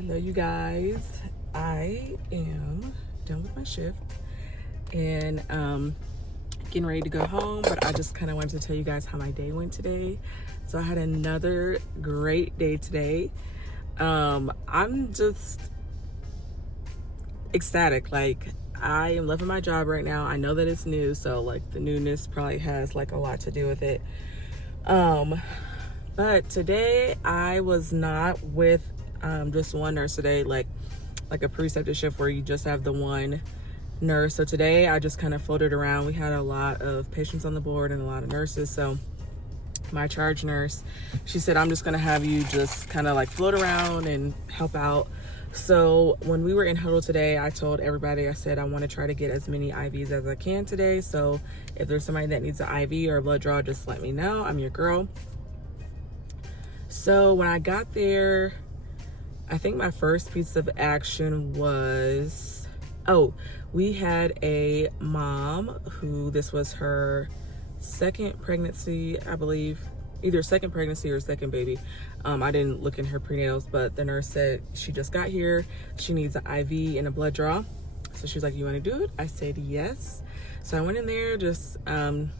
Hello, you guys. I am done with my shift and getting ready to go home, but I just kind of wanted to tell you guys how my day went today. So I had another great day today. I'm just ecstatic. Like, I am loving my job right now. I know that it's new, so like the newness probably has like a lot to do with it. But today I was not with just one nurse today, like a preceptive shift where you just have the one nurse. So today I just kind of floated around. We had a lot of patients on the board and a lot of nurses. So my charge nurse, she said, I'm just gonna have you just kind of like float around and help out. So when we were in huddle today, I told everybody, I said, I want to try to get as many IVs as I can today. So if there's somebody that needs an IV or a blood draw, just let me know. I'm your girl. So when I got there, I think my first piece of action was, we had a mom who, this was her second pregnancy, I believe, either second pregnancy or second baby. I didn't look in her prenatals, but the nurse said she just got here. She needs an IV and a blood draw. So she was like, you want to do it? I said, yes. So I went in there, just, I don't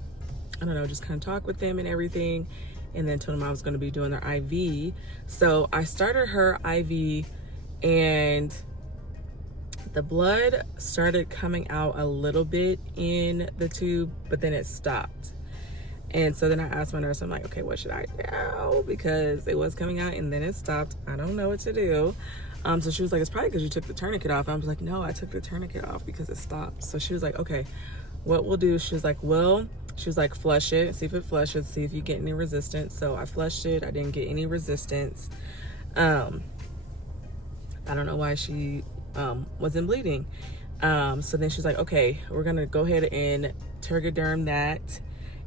know, just kind of talk with them and everything. And then told them I was going to be doing their IV. So I started her IV and the blood started coming out a little bit in the tube, but then it stopped. And so then I asked my nurse, I'm like, okay, what should I do? Because it was coming out and then it stopped. I don't know what to do. So she was like, it's probably because you took the tourniquet off. I was like, no, I took the tourniquet off because it stopped. So she was like, okay, what we'll do, she was like, flush it, see if it flushes, see if you get any resistance. So I flushed it. I didn't get any resistance. I don't know why she wasn't bleeding. So then she's like, okay, we're going to go ahead and tergoderm that.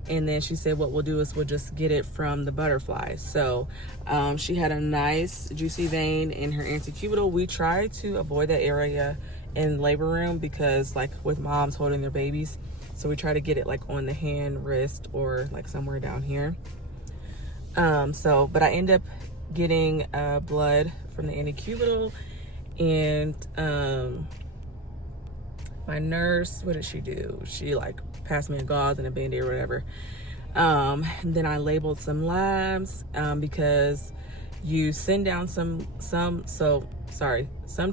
And then she said, what we'll do is we'll just get it from the butterfly. So she had a nice juicy vein in her antecubital. We try to avoid that area in labor room because like with moms holding their babies. So we try to get it like on the hand, wrist, or like somewhere down here. But I end up getting blood from the antecubital, and my nurse, what did she do? She like passed me a gauze and a Band-Aid or whatever. Then I labeled some labs because you send down some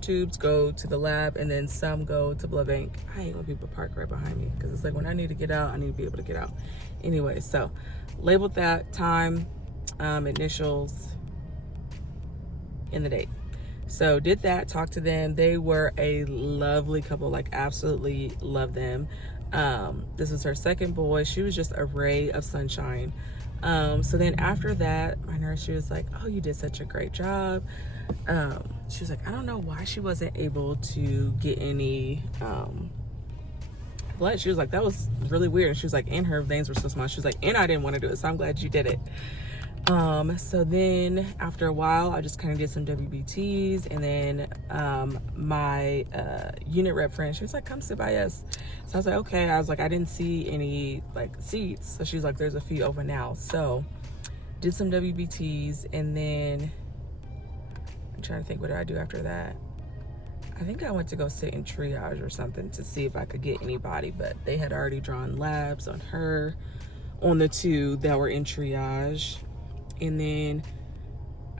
tubes go to the lab and then some go to blood bank. I hate when people park right behind me because it's like when I need to get out, I need to be able to get out. Anyway, so labeled that time, initials, and the date. So did that, talked to them. They were a lovely couple, like absolutely love them. This was her second boy. She was just a ray of sunshine. So then after that, my nurse, she was like, oh, you did such a great job. She was like, I don't know why she wasn't able to get any blood. She was like, that was really weird. And she was like, and her veins were so small. She was like, and I didn't want to do it, so I'm glad you did it. So then after a while, I just kind of did some WBTs, and then my unit rep friend, she was like, come sit by us. So I was like, okay. I was like, I didn't see any like seats. So she's like, there's a few open now. So did some WBTs, and then I'm trying to think, what did I do after that? I think I went to go sit in triage or something to see if I could get anybody, but they had already drawn labs on her, on the two that were in triage. And then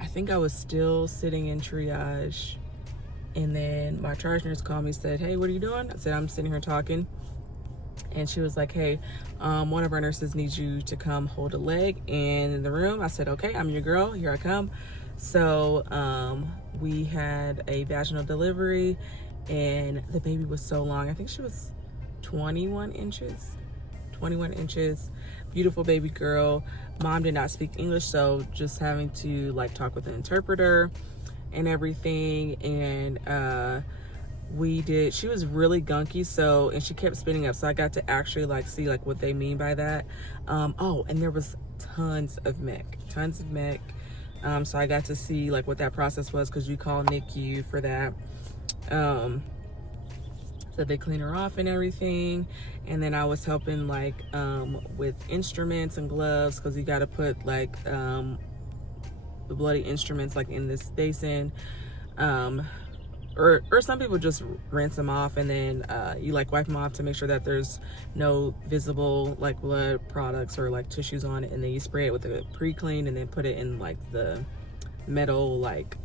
I think I was still sitting in triage. And then my charge nurse called me, said, hey, what are you doing? I said, I'm sitting here talking. And she was like, hey, one of our nurses needs you to come hold a leg in the room. I said, okay, I'm your girl, here I come. So we had a vaginal delivery, and the baby was so long. I think she was 21 inches, beautiful baby girl. Mom did not speak English, so just having to like talk with an interpreter and everything. And she was really gunky, so, and she kept spitting up, so I got to actually like see like what they mean by that. And there was tons of mech. So I got to see like what that process was, because you call NICU for that. So they clean her off and everything. And then I was helping like with instruments and gloves, because you got to put like the bloody instruments like in this basin. Or some people just rinse them off, and then you like wipe them off to make sure that there's no visible like blood products or like tissues on it, and then you spray it with a pre-clean and then put it in like the metal like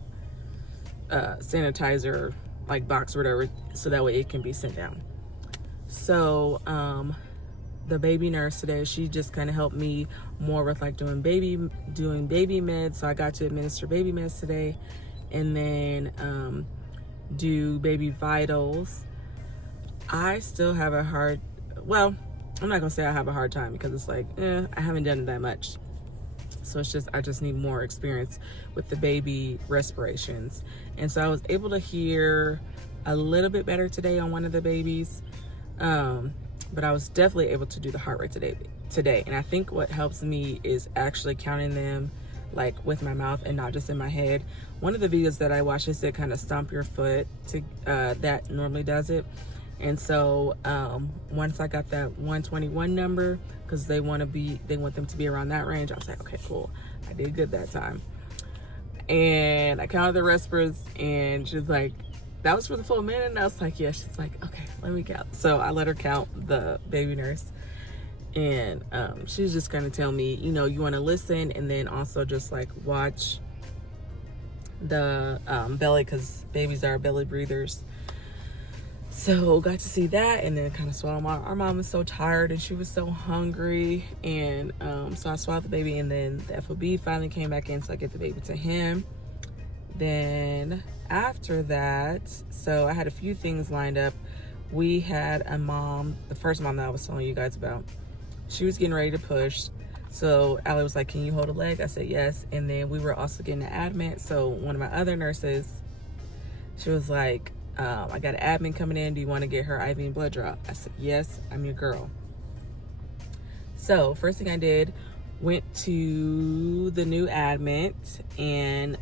sanitizer like box or whatever, so that way it can be sent down. So the baby nurse today, she just kind of helped me more with like doing baby meds. So I got to administer baby meds today, and then do baby vitals. I still have a hard, well, I'm not gonna say I have a hard time, because it's like, I haven't done it that much. So it's just, I just need more experience with the baby respirations. And so I was able to hear a little bit better today on one of the babies. But I was definitely able to do the heart rate today. And I think what helps me is actually counting them like with my mouth and not just in my head. One of the videos that I watched, it said kind of stomp your foot to, that normally does it. And so once I got that 121 number, because they want them to be around that range, I was like, okay, cool, I did good that time. And I counted the respirators, and she's like, that was for the full minute? And I was like, yeah. She's like, okay, let me count. So I let her count, the baby nurse. And she was just gonna tell me, you know, you wanna listen, and then also just like watch the belly, because babies are belly breathers. So got to see that, and then kind of swallow. Our mom was so tired and she was so hungry, and so I swallowed the baby, and then the FOB finally came back in, so I get the baby to him. Then after that, so I had a few things lined up. We had a mom, the first mom that I was telling you guys about, she was getting ready to push. So Allie was like, can you hold a leg? I said yes. And then we were also getting an admit. So one of my other nurses, she was like, I got an admin coming in. Do you want to get her IV and blood draw? I said, yes, I'm your girl. So first thing I did, went to the new admit, and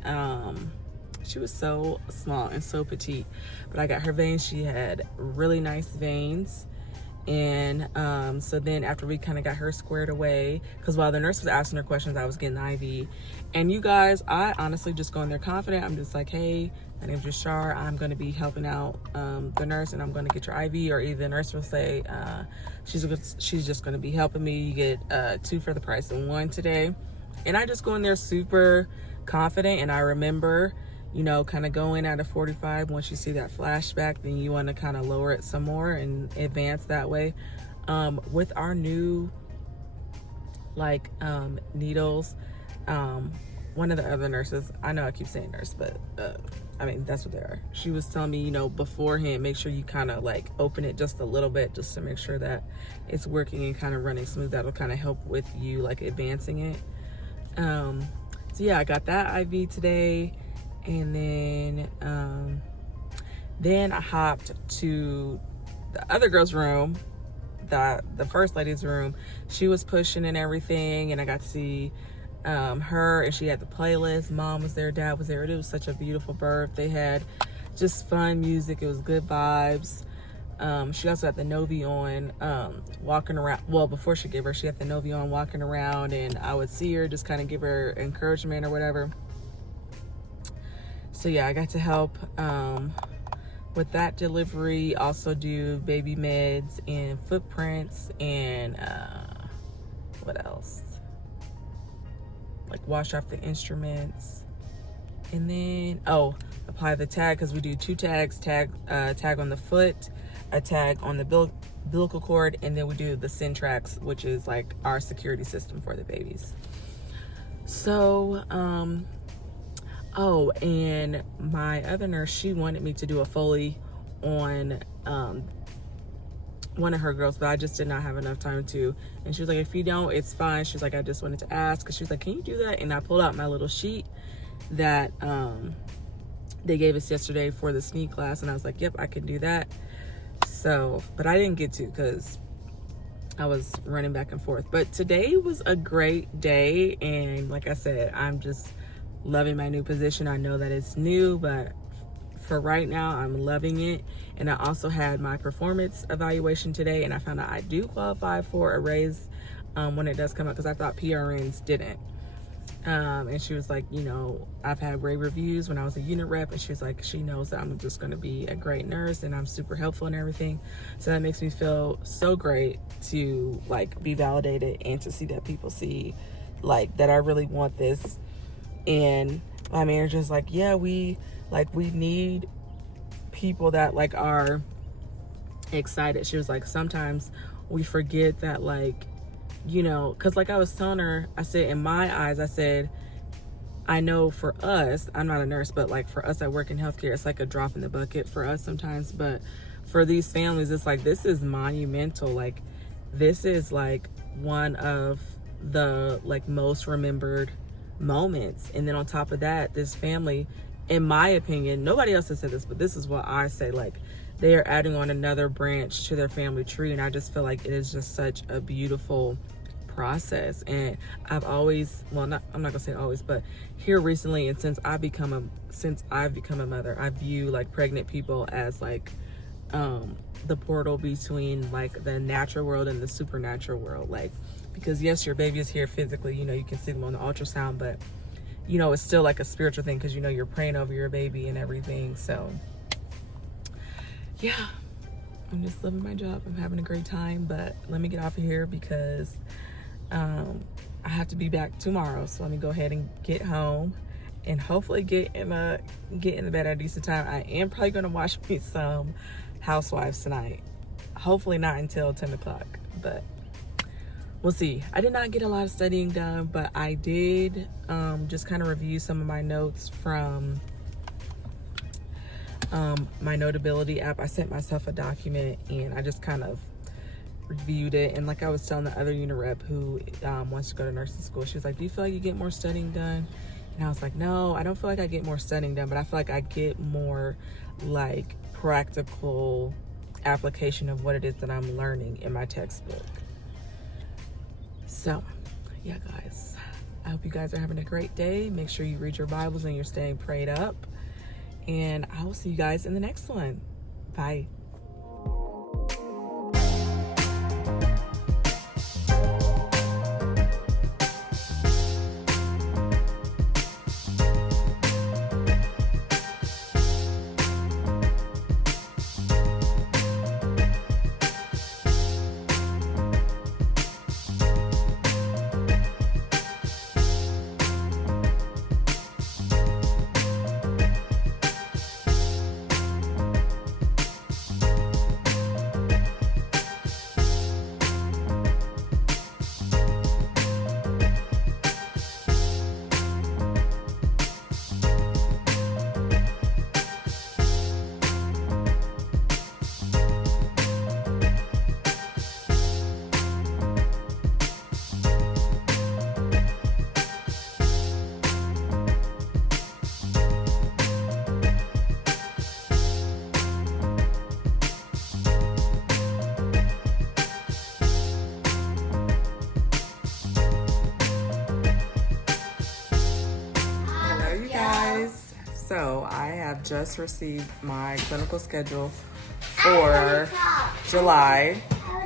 she was so small and so petite, but I got her veins. She had really nice veins. And so then after we kind of got her squared away, because while the nurse was asking her questions, I was getting the IV. And you guys, I honestly just go in there confident. I'm just like, hey, my name's Jashar. I'm going to be helping out the nurse, and I'm going to get your IV. Or either the nurse will say, she's just going to be helping me. You get 2 for the price of 1 today. And I just go in there super confident. And I remember, you know, kind of going at a 45. Once you see that flashback, then you want to kind of lower it some more and advance that way. With our new like needles, one of the other nurses, I know I keep saying nurse, but I mean, that's what they are. She was telling me, you know, beforehand, make sure you kind of like open it just a little bit, just to make sure that it's working and kind of running smooth. That'll kind of help with you like advancing it. So yeah, I got that IV today. And then I hopped to the other girl's room, the first lady's room. She was pushing and everything, and I got to see her, and she had the playlist. Mom was there, dad was there. It was such a beautiful birth. They had just fun music. It was good vibes. She also had the Novi on, walking around. Well, before she gave her, she had the Novi on walking around, and I would see her, just kind of give her encouragement or whatever. So yeah, I got to help with that delivery, also do baby meds and footprints, and what else? Like wash off the instruments, and then apply the tag, because we do 2 tags, tag on the foot, a tag on the umbilical cord, and then we do the Syntrax, which is like our security system for the babies. So and my other nurse, she wanted me to do a Foley on one of her girls, but I just did not have enough time to. And she was like, if you don't, it's fine. She's like, I just wanted to ask, because she was like, can you do that? And I pulled out my little sheet that they gave us yesterday for the sneak class, and I was like, yep, I can do that. So, but I didn't get to, because I was running back and forth. But today was a great day, and like I said, I'm just loving my new position. I know that it's new, but for right now, I'm loving it. And I also had my performance evaluation today, and I found out I do qualify for a raise when it does come up, because I thought PRNs didn't. And she was like, you know, I've had great reviews when I was a unit rep, and she's like, she knows that I'm just going to be a great nurse and I'm super helpful and everything. So that makes me feel so great to like be validated and to see that people see like that I really want this. And my manager's like, yeah, we need people that like are excited. She was like, sometimes we forget that, like, you know, because like I was telling her, I said, in my eyes, I said, I know for us, I'm not a nurse, but like for us that work in healthcare, it's like a drop in the bucket for us sometimes. But for these families, it's like, this is monumental. Like, this is like one of the like most remembered moments. And then on top of that, this family, in my opinion, nobody else has said this, but this is what I say, like, they are adding on another branch to their family tree. And I just feel like it is just such a beautiful process. And I've always, well, not, I'm not gonna say always, but here recently, and since I've become a mother, I view like pregnant people as like the portal between like the natural world and the supernatural world. Like, because yes, your baby is here physically, you know, you can see them on the ultrasound, but you know, it's still like a spiritual thing, because you know, you're praying over your baby and everything. So yeah, I'm just living my job. I'm having a great time, but let me get off of here because I have to be back tomorrow. So let me go ahead and get home and hopefully get in the bed at a decent time. I am probably going to watch me some Housewives tonight. Hopefully not until 10 o'clock, but we'll see. I did not get a lot of studying done, but I did just kind of review some of my notes from my Notability app. I sent myself a document and I just kind of reviewed it. And like I was telling the other unit rep who wants to go to nursing school, she was like, do you feel like you get more studying done? And I was like, no, I don't feel like I get more studying done, but I feel like I get more like practical application of what it is that I'm learning in my textbook. So yeah, guys, I hope you guys are having a great day. Make sure you read your Bibles and you're staying prayed up. And I will see you guys in the next one. Bye. So I have just received my clinical schedule for July.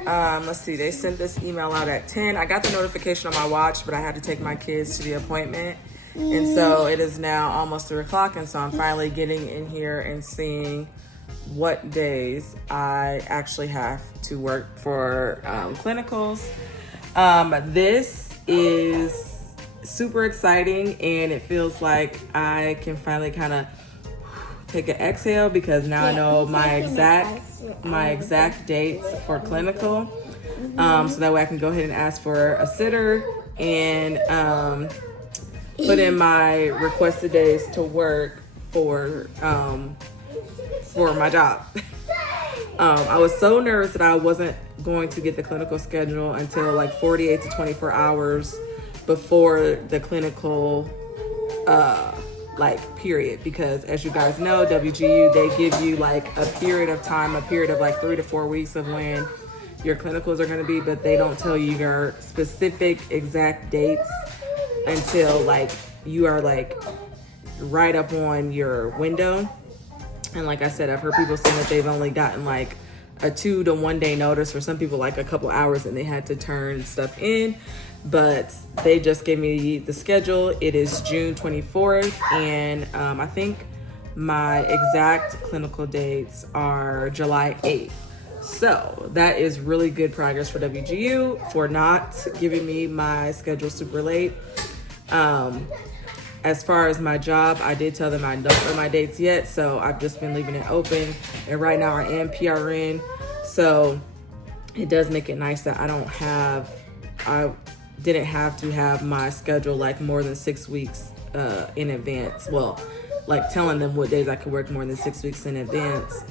Let's see, they sent this email out at 10. I got the notification on my watch, but I had to take my kids to the appointment. And so it is now almost 3 o'clock. And so I'm finally getting in here and seeing what days I actually have to work for clinicals. This is super exciting, and it feels like I can finally kind of take an exhale, because now I know my exact dates for clinical, so that way I can go ahead and ask for a sitter and put in my requested days to work for my job. I was so nervous that I wasn't going to get the clinical schedule until like 48 to 24 hours before the clinical period, because as you guys know, WGU, they give you like a period of time, a period of like 3 to 4 weeks of when your clinicals are going to be, but they don't tell you your specific exact dates until like you are like right up on your window. And like I said, I've heard people saying that they've only gotten like a 2 to 1 day notice, for some people like a couple hours, and they had to turn stuff in. But they just gave me the schedule. It is June 24th, and I think my exact clinical dates are July 8th. So that is really good progress for WGU for not giving me my schedule super late. As far as my job, I did tell them I don't know my dates yet, so I've just been leaving it open. And right now I am PRN, so it does make it nice that I didn't have to have my schedule like more than 6 weeks in advance. Well, like telling them what days I could work more than 6 weeks in advance,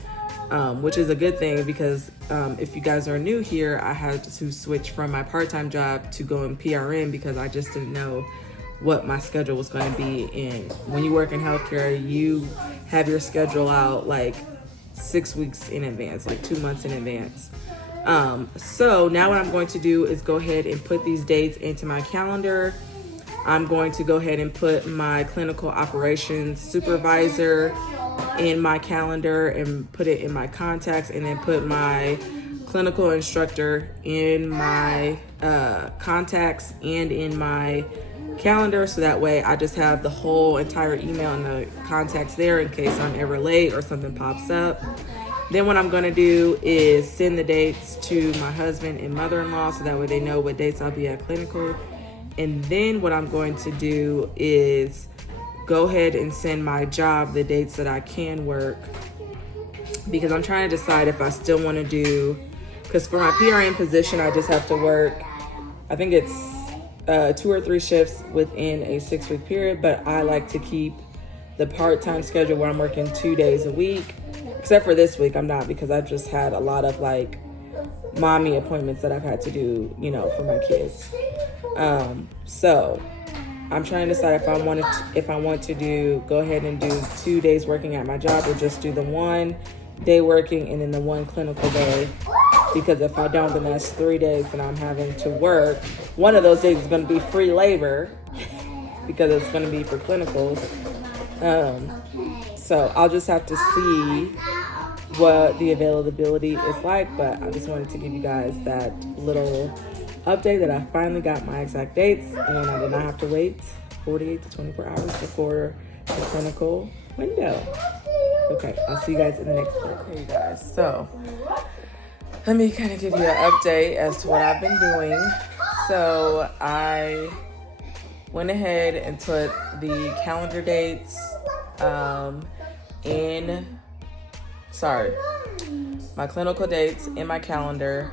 which is a good thing, because if you guys are new here, I had to switch from my part-time job to going PRN because I just didn't know what my schedule was going to be. And when you work in healthcare, you have your schedule out like 6 weeks in advance, like 2 months in advance. So now what I'm going to do is go ahead and put these dates into my calendar. I'm going to go ahead and put my clinical operations supervisor in my calendar and put it in my contacts, and then put my clinical instructor in my contacts and in my calendar, so that way I just have the whole entire email and the contacts there in case I'm ever late or something pops up. Then what I'm going to do is send the dates to my husband and mother-in-law, so that way they know what dates I'll be at clinical. And then what I'm going to do is go ahead and send my job the dates that I can work, because I'm trying to decide if I still want to do, because for my PRN position, I just have to work, I think it's 2 or 3 shifts within a 6-week period, but I like to keep the part-time schedule where I'm working 2 days a week, except for this week I'm not, because I've just had a lot of like mommy appointments that I've had to do, you know, for my kids. So I'm trying to decide if I want to do, go ahead and do 2 days working at my job, or just do the 1 day working and then the 1 clinical day. Because if I don't, then that's 3 days that I'm having to work. One of those days is going to be free labor because it's going to be for clinicals. So I'll just have to see what the availability is like, but I just wanted to give you guys that little update that I finally got my exact dates, and I did not have to wait 48 to 24 hours before the clinical window. Okay, I'll see you guys in the next clip. Okay, you guys, so let me kind of give you an update as to what I've been doing. So I went ahead and put the calendar dates my clinical dates in my calendar.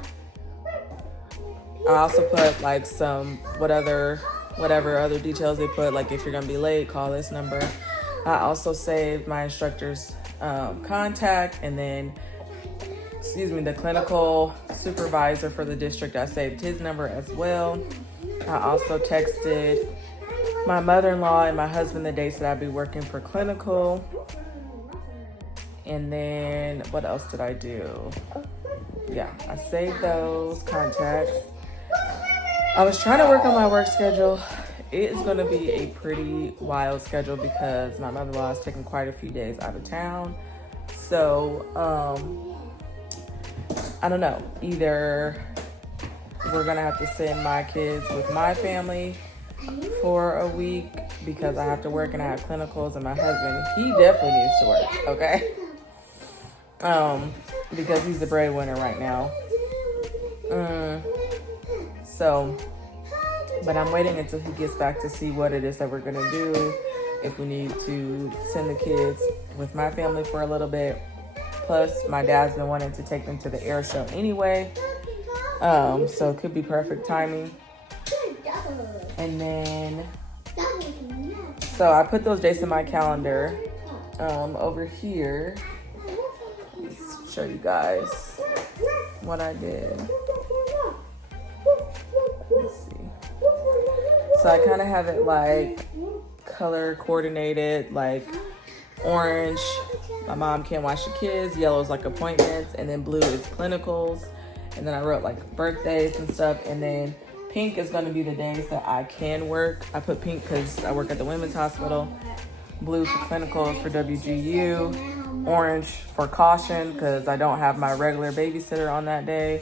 I also put like some whatever other details they put, like if you're gonna be late, call this number. I also saved my instructor's contact, and then the clinical supervisor for the district, I saved his number as well. I also texted my mother-in-law and my husband the dates that I'd be working for clinical. And then what else did I do? Yeah, I saved those contacts. I was trying to work on my work schedule. It is going to be a pretty wild schedule because my mother-in-law is taking quite a few days out of town. So, I don't know. Either we're going to have to send my kids with my family for a week because I have to work and I have clinicals, and my husband, he definitely needs to work, okay? Because he's the breadwinner right now. But I'm waiting until he gets back to see what it is that we're gonna do. If we need to send the kids with my family for a little bit. Plus, my dad's been wanting to take them to the air show anyway. So it could be perfect timing. And then, so I put those dates in my calendar. Over here, let's show you guys what I did. Let's see. So I kind of have it like color coordinated, like orange, my mom can't watch the kids, yellow is like appointments, and then blue is clinicals. And then I wrote like birthdays and stuff, and then pink is going to be the days that I can work. I put pink because I work at the women's hospital. blue for clinicals for WGU, orange for caution because I don't have my regular babysitter on that day.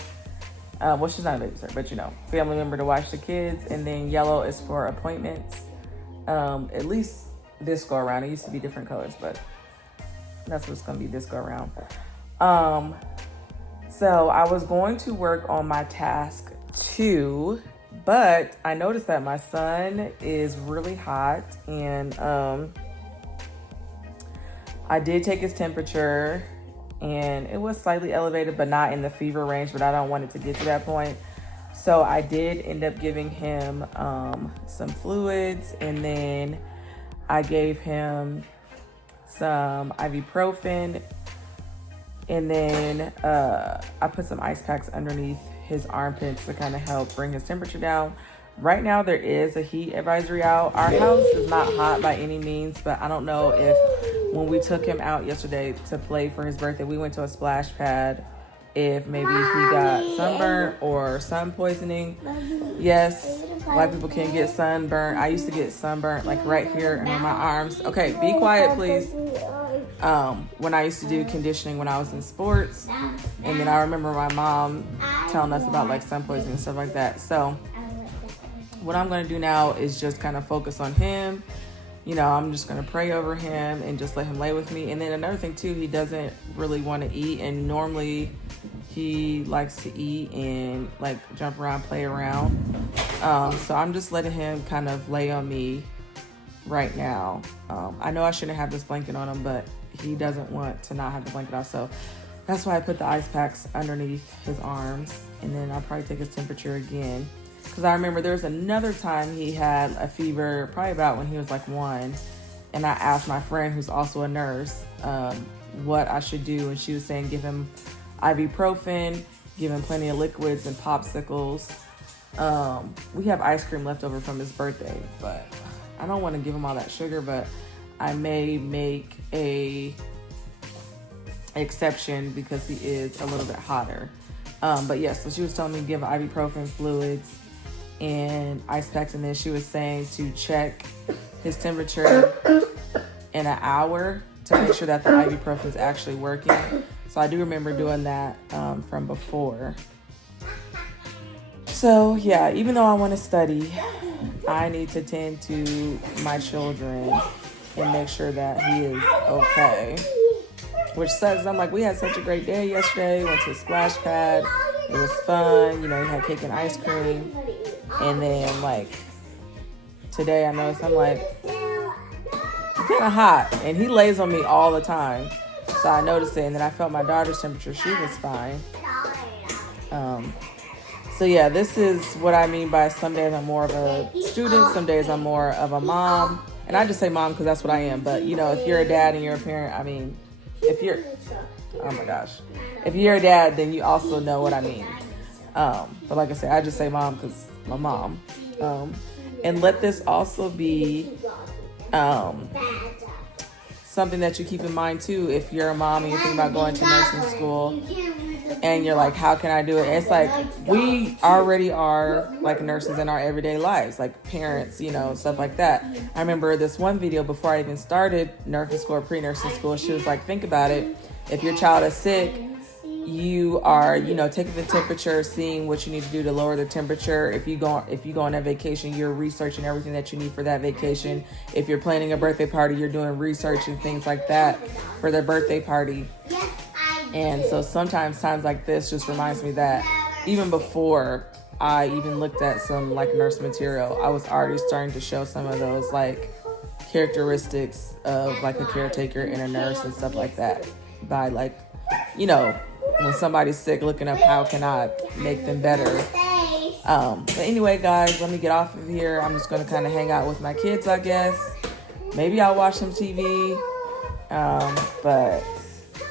Well, she's not a babysitter, but family member to watch the kids. And then yellow is for appointments. At least this go around. It used to be different colors, but that's what's gonna be this go around. So I was going to work on my task 2, but I noticed that my son is really hot, and I did take his temperature, and it was slightly elevated, but not in the fever range, but I don't want it to get to that point. So I did end up giving him some fluids, and then I gave him some ibuprofen, and then I put some ice packs underneath his armpits to kind of help bring his temperature down. Right now there is a heat advisory out. Our house is not hot by any means, but I don't know if when we took him out yesterday to play for his birthday, we went to a splash pad, if maybe he got sunburn or sun poisoning. Yes, black people can get sunburn. I used to get sunburn like right here and on my arms. Okay, be quiet, please. When I used to do conditioning when I was in sports, and then I remember my mom telling us about like sun poisoning and stuff like that. So what I'm going to do now is just kind of focus on him. I'm just going to pray over him and just let him lay with me. And then another thing too, he doesn't really want to eat, and normally he likes to eat and like jump around, play around. So I'm just letting him kind of lay on me right now. I know I shouldn't have this blanket on him, but he doesn't want to not have the blanket off. So that's why I put the ice packs underneath his arms, and then I'll probably take his temperature again. Because I remember there was another time he had a fever, probably about when he was like 1. And I asked my friend, who's also a nurse, what I should do. And she was saying, give him ibuprofen, give him plenty of liquids and popsicles. We have ice cream left over from his birthday, but I don't want to give him all that sugar, but I may make a exception because he is a little bit hotter. But yes, so she was telling me to give ibuprofen, fluids, and ice packs, and then she was saying to check his temperature in an hour to make sure that the ibuprofen is actually working. So I do remember doing that from before. So yeah, even though I want to study, I need to tend to my children and make sure that he is okay. Which sucks. I'm like, we had such a great day yesterday. Went to a splash pad. It was fun. He had cake and ice cream. And then like today I noticed I'm like, it's kind of hot. And he lays on me all the time. So I noticed it. And then I felt my daughter's temperature. She was fine. So yeah, this is what I mean by some days I'm more of a student. Some days I'm more of a mom. And I just say mom because that's what I am. But if you're a dad and you're a parent, I mean, if you're a dad, then you also know what I mean. But like I said, I just say mom because my mom. And let this also be something that you keep in mind too. If you're a mom and you think about going to nursing school and you're like, how can I do it? It's like, we already are like nurses in our everyday lives, like parents, stuff like that. I remember this one video before I even started nursing school or pre-nursing school. She was like, think about it. If your child is sick, you are, taking the temperature, seeing what you need to do to lower the temperature. If you go on a vacation, you're researching everything that you need for that vacation. If you're planning a birthday party, you're doing research and things like that for their birthday party. And so sometimes times like this just reminds me that even before I even looked at some like nurse material, I was already starting to show some of those like characteristics of like a caretaker and a nurse and stuff like that by like, when somebody's sick, looking up how can I make them better. But anyway, guys, let me get off of here. I'm just going to kind of hang out with my kids, I guess. Maybe I'll watch some TV. But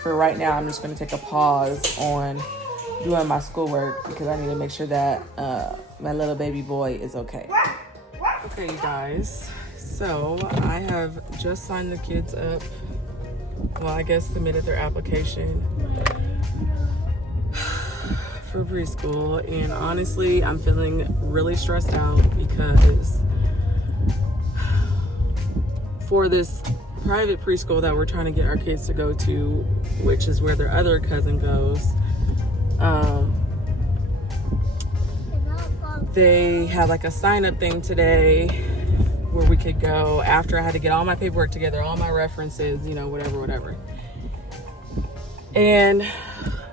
for right now, I'm just going to take a pause on doing my schoolwork because I need to make sure that my little baby boy is okay. Okay, guys. So I have just signed the kids up. Well, I guess submitted their application for preschool, and honestly I'm feeling really stressed out because for this private preschool that we're trying to get our kids to go to, which is where their other cousin goes, they had like a sign-up thing today where we could go after I had to get all my paperwork together, all my references, you know, whatever. And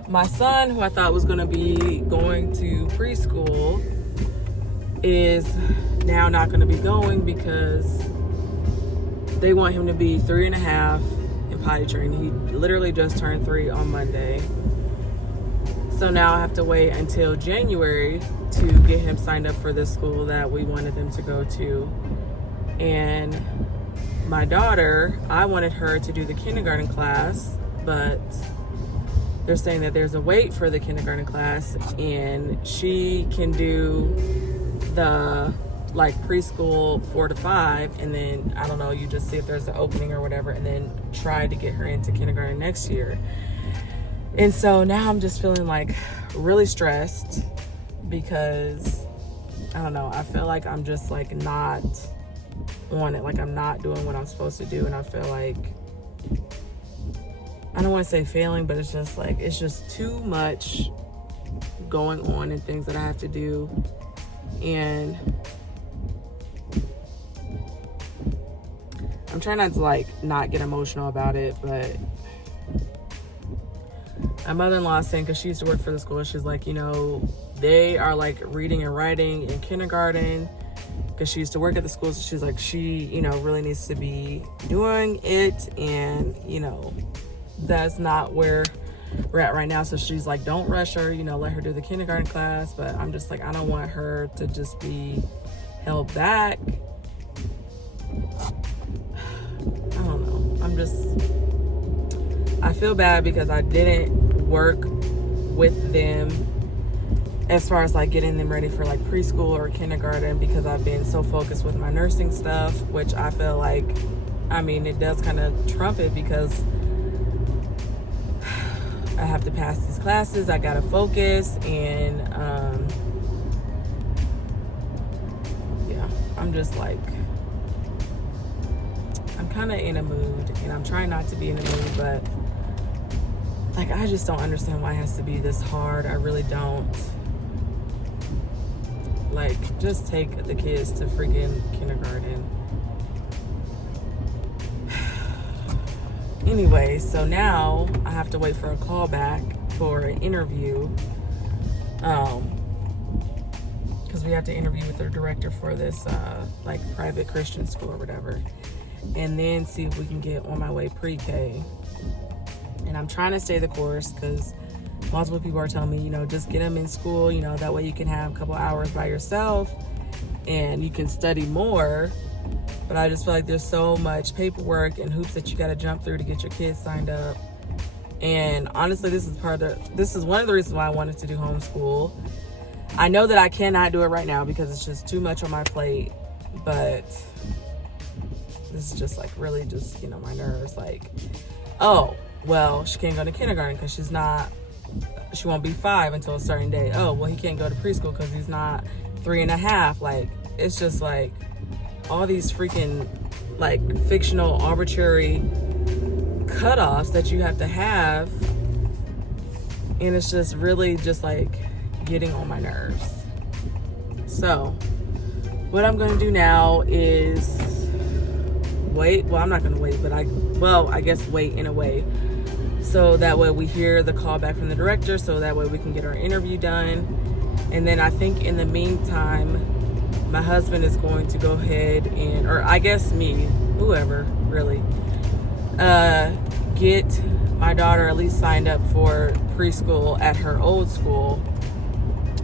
my son, who I thought was going to be going to preschool, is now not going to be going because they want him to be 3.5 and potty trained. He literally just turned 3 on Monday. So now I have to wait until January to get him signed up for this school that we wanted him to go to. And my daughter, I wanted her to do the kindergarten class, but they're saying that there's a wait for the kindergarten class, and she can do the like preschool 4 to 5, and then I don't know, you just see if there's an opening or whatever, and then try to get her into kindergarten next year. And so now I'm just feeling like really stressed because I don't know, I feel like I'm just like not on it, like I'm not doing what I'm supposed to do, and I feel like, I don't want to say failing, but it's just like, it's just too much going on and things that I have to do. And I'm trying not to like not get emotional about it, but my mother-in-law is saying, because she used to work for the school, she's like, you know, they are like reading and writing in kindergarten, because she used to work at the school. So she's like, she, you know, really needs to be doing it, and you know, that's not where we're at right now. So she's like, don't rush her, you know, let her do the kindergarten class. But I'm just like, I don't want her to just be held back. I don't know, I feel bad because I didn't work with them as far as like getting them ready for like preschool or kindergarten, because I've been so focused with my nursing stuff, which I feel like, I mean, it does kind of trump it because I have to pass these classes, I gotta focus, and yeah, I'm just like, I'm kind of in a mood, and I'm trying not to be in a mood, but like, I just don't understand why it has to be this hard. I really don't. Like, just take the kids to freaking kindergarten. Anyway, so now I have to wait for a call back for an interview, because we have to interview with the director for this like private Christian school or whatever, and then see if we can get on my way pre-K. And I'm trying to stay the course because multiple people are telling me, you know, just get them in school, you know, that way you can have a couple hours by yourself and you can study more. But I just feel like there's so much paperwork and hoops that you got to jump through to get your kids signed up. And honestly, this is one of the reasons why I wanted to do homeschool. I know that I cannot do it right now because it's just too much on my plate, but this is just like really just, you know, my nerves. Like, oh, well, she can't go to kindergarten because she won't be 5 until a certain day. Oh, well, he can't go to preschool because he's not 3.5. Like, it's just like all these freaking like fictional arbitrary cutoffs that you have to have, and it's just really just like getting on my nerves. So what I'm going to do now is wait. Well, I'm not going to wait, but I guess wait in a way, so that way we hear the call back from the director, so that way we can get our interview done. And then I think in the meantime, my husband is going to go ahead and, or I guess me, whoever really, get my daughter at least signed up for preschool at her old school,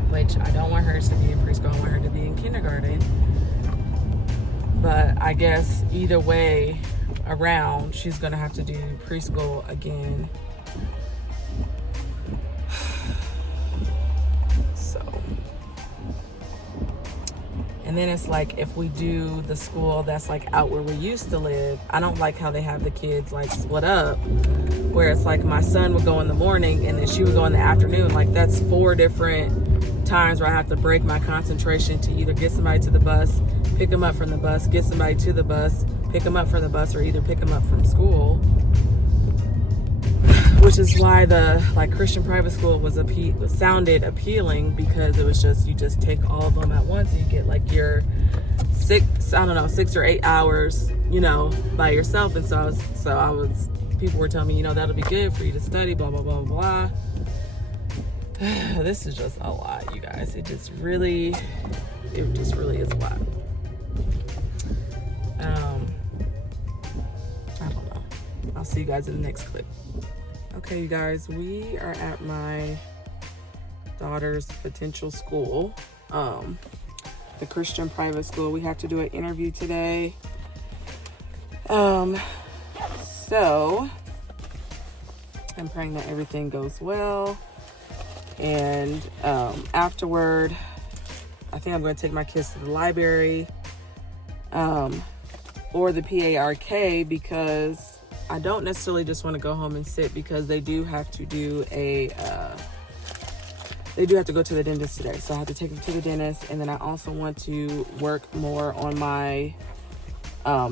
which I don't want her to be in preschool, I want her to be in kindergarten. But I guess either way around, she's gonna have to do preschool again. So, and then it's like, if we do the school that's like out where we used to live, I don't like how they have the kids like split up, where it's like my son would go in the morning and then she would go in the afternoon. Like, that's 4 different times where I have to break my concentration to either get somebody to the bus, pick them up from the bus, get somebody to the bus, pick them up from the bus or either pick them up from school, which is why the Christian private school sounded appealing, because it was just, you just take all of them at once and you get like your 6 or 8 hours, by yourself. And people were telling me, that'll be good for you to study, blah, blah, blah, blah. This is just a lot, you guys. It just really is a lot. I don't know. I'll see you guys in the next clip. Okay, you guys, we are at my daughter's potential school, the Christian private school. We have to do an interview today. So I'm praying that everything goes well. And afterward, I think I'm going to take my kids to the library or the PARK, because I don't necessarily just want to go home and sit, because they do have to do they do have to go to the dentist today. So I have to take them to the dentist. And then I also want to work more on my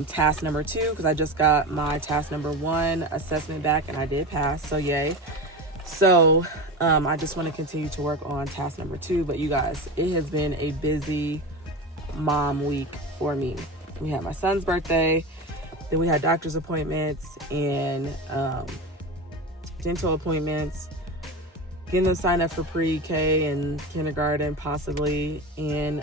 task number 2, because I just got my task number 1 assessment back and I did pass. So yay. So I just want to continue to work on task number 2. But you guys, it has been a busy mom week for me. We had my son's birthday. Then we had doctor's appointments and dental appointments, getting them signed up for pre-K and kindergarten possibly. And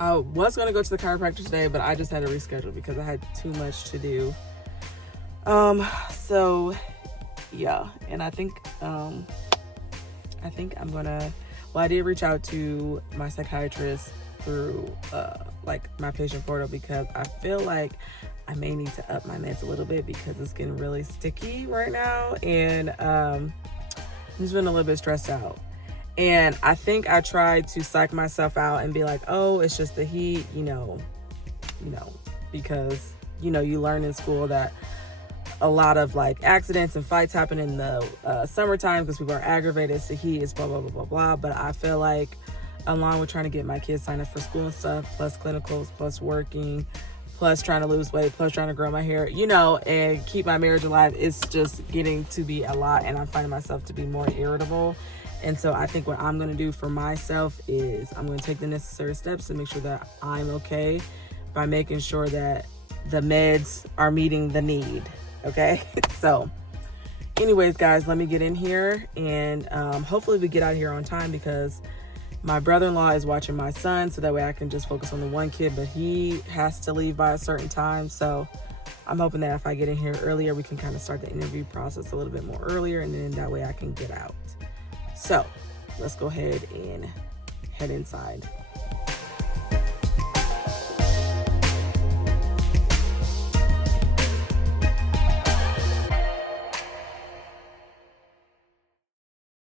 I was going to go to the chiropractor today, but I just had to reschedule because I had too much to do. So yeah, and I think I'm gonna, I did reach out to my psychiatrist through my patient portal, because I feel like I may need to up my meds a little bit, because it's getting really sticky right now, and I'm just been a little bit stressed out. And I think I tried to psych myself out and be like, oh, it's just the heat, because you learn in school that a lot of accidents and fights happen in the summertime because people are aggravated. It's the heat, it's blah blah blah blah blah. But I feel like, along with trying to get my kids signed up for school and stuff, plus clinicals, plus working, plus trying to lose weight, plus trying to grow my hair, and keep my marriage alive, it's just getting to be a lot, and I'm finding myself to be more irritable. And so I think what I'm going to do for myself is I'm going to take the necessary steps to make sure that I'm okay by making sure that the meds are meeting the need. Okay. So anyways, guys, let me get in here, and hopefully we get out of here on time, because my brother-in-law is watching my son, so that way I can just focus on the one kid, but he has to leave by a certain time. So I'm hoping that if I get in here earlier, we can kind of start the interview process a little bit more earlier, and then that way I can get out. So let's go ahead and head inside.